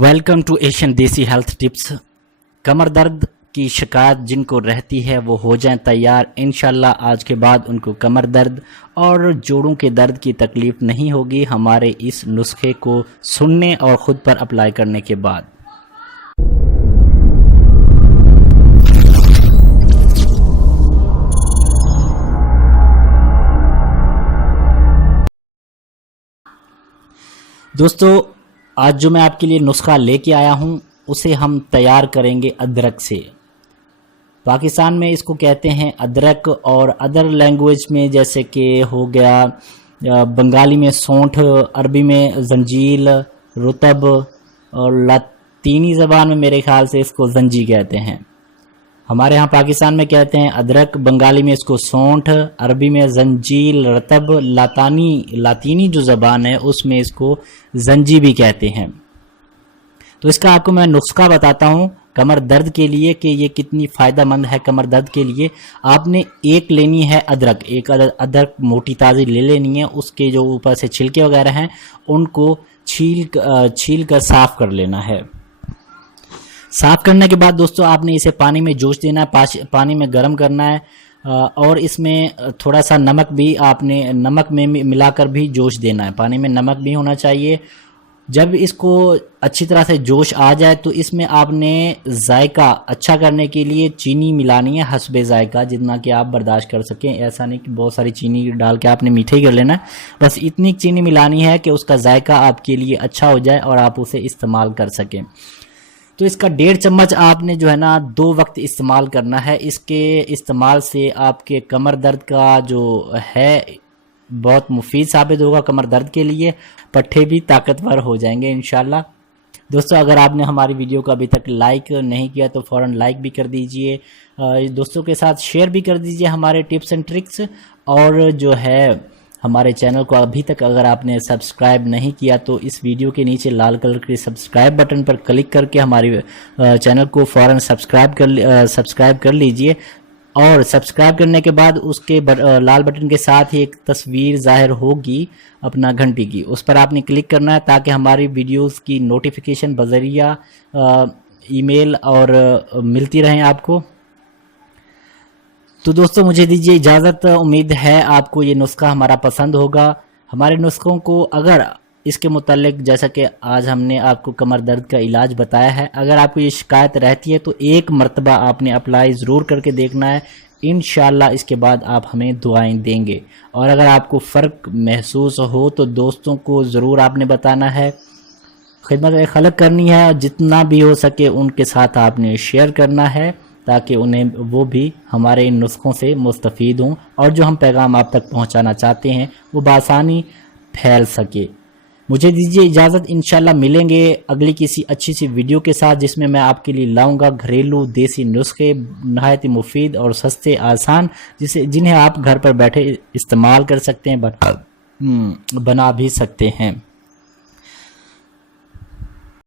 Welcome to Asian देसी health tips. कमर दर्द की शिकायत जिनको रहती है वो हो जाएं तैयार। इंशाल्लाह आज के बाद उनको कमर दर्द और जोड़ों के दर्द की तकलीफ़ नहीं होगी हमारे इस नुस्खे को सुनने और ख़ुद पर अप्लाई करने के बाद। दोस्तों, आज जो मैं आपके लिए नुस्खा लेके आया हूँ उसे हम तैयार करेंगे अदरक से। पाकिस्तान में इसको कहते हैं अदरक, और अदर लैंग्वेज में जैसे कि हो गया बंगाली में सौंठ, अरबी में जंजील, रुतब, और लातीनी ज़बान में मेरे ख्याल से इसको जंजी कहते हैं। हमारे यहाँ पाकिस्तान में कहते हैं अदरक, बंगाली में इसको सौंठ, अरबी में जंजील, रतब, लातीनी जो ज़बान है उसमें इसको जंजी भी कहते हैं। तो इसका आपको मैं नुस्खा बताता हूँ कमर दर्द के लिए कि ये कितनी फ़ायदेमंद है कमर दर्द के लिए। आपने एक लेनी है अदरक, एक अदरक मोटी ताज़ी ले लेनी है। उसके जो ऊपर से छिलके वगैरह हैं उनको छील कर साफ़ कर लेना है। साफ़ करने के बाद दोस्तों आपने इसे पानी में जोश देना है, पानी में गर्म करना है, और इसमें थोड़ा सा नमक भी आपने नमक में मिलाकर भी जोश देना है। पानी में नमक भी होना चाहिए। जब इसको अच्छी तरह से जोश आ जाए तो इसमें आपने जायका अच्छा करने के लिए चीनी मिलानी है, हस्बे जायका, जितना कि आप बर्दाश्त कर सकें। ऐसा नहीं कि बहुत सारी चीनी डाल के आपने मीठे ही कर लेना है, बस इतनी चीनी मिलानी है कि उसका जायका आपके लिए अच्छा हो जाए और आप उसे इस्तेमाल कर सकें। तो इसका 1.5 चम्मच आपने जो है ना 2 वक्त इस्तेमाल करना है। इसके इस्तेमाल से आपके कमर दर्द का जो है बहुत मुफीद साबित होगा कमर दर्द के लिए। पट्ठे भी ताकतवर हो जाएंगे इंशाल्लाह। दोस्तों, अगर आपने हमारी वीडियो को अभी तक लाइक नहीं किया तो फ़ौरन लाइक भी कर दीजिए, दोस्तों के साथ शेयर भी कर दीजिए हमारे टिप्स एंड ट्रिक्स। और जो है हमारे चैनल को अभी तक अगर आपने सब्सक्राइब नहीं किया तो इस वीडियो के नीचे लाल कलर के सब्सक्राइब बटन पर क्लिक करके हमारी चैनल को फ़ौरन सब्सक्राइब कर लीजिए। और सब्सक्राइब करने के बाद उसके लाल बटन के साथ ही एक तस्वीर ज़ाहिर होगी अपना घंटी की, उस पर आपने क्लिक करना है ताकि हमारी वीडियोस की नोटिफिकेशन बज़रिया ईमेल और मिलती रहें आपको। तो दोस्तों, मुझे दीजिए इजाज़त। उम्मीद है आपको ये नुस्खा हमारा पसंद होगा। हमारे नुस्खों को अगर इसके मुतालिक जैसा कि आज हमने आपको कमर दर्द का इलाज बताया है, अगर आपको ये शिकायत रहती है तो एक मरतबा आपने अप्लाई ज़रूर करके देखना है। इंशाल्लाह इसके बाद आप हमें दुआएं देंगे। और अगर आपको फ़र्क महसूस हो तो दोस्तों को ज़रूर आपने बताना है, खिदमत खलक करनी है, और जितना भी हो सके उनके साथ आपने शेयर करना है ताकि वो भी हमारे इन नुस्खों से मुस्तफ़ीद हों और जो हम पैगाम आप तक पहुंचाना चाहते हैं वो बआसानी फैल सके। मुझे दीजिए इजाज़त। इंशाल्लाह मिलेंगे अगली किसी अच्छी सी वीडियो के साथ जिसमें मैं आपके लिए लाऊंगा घरेलू देसी नुस्खे नहायत मुफीद और सस्ते आसान, जिन्हें आप घर पर बैठे इस्तेमाल कर सकते हैं, बना भी सकते हैं।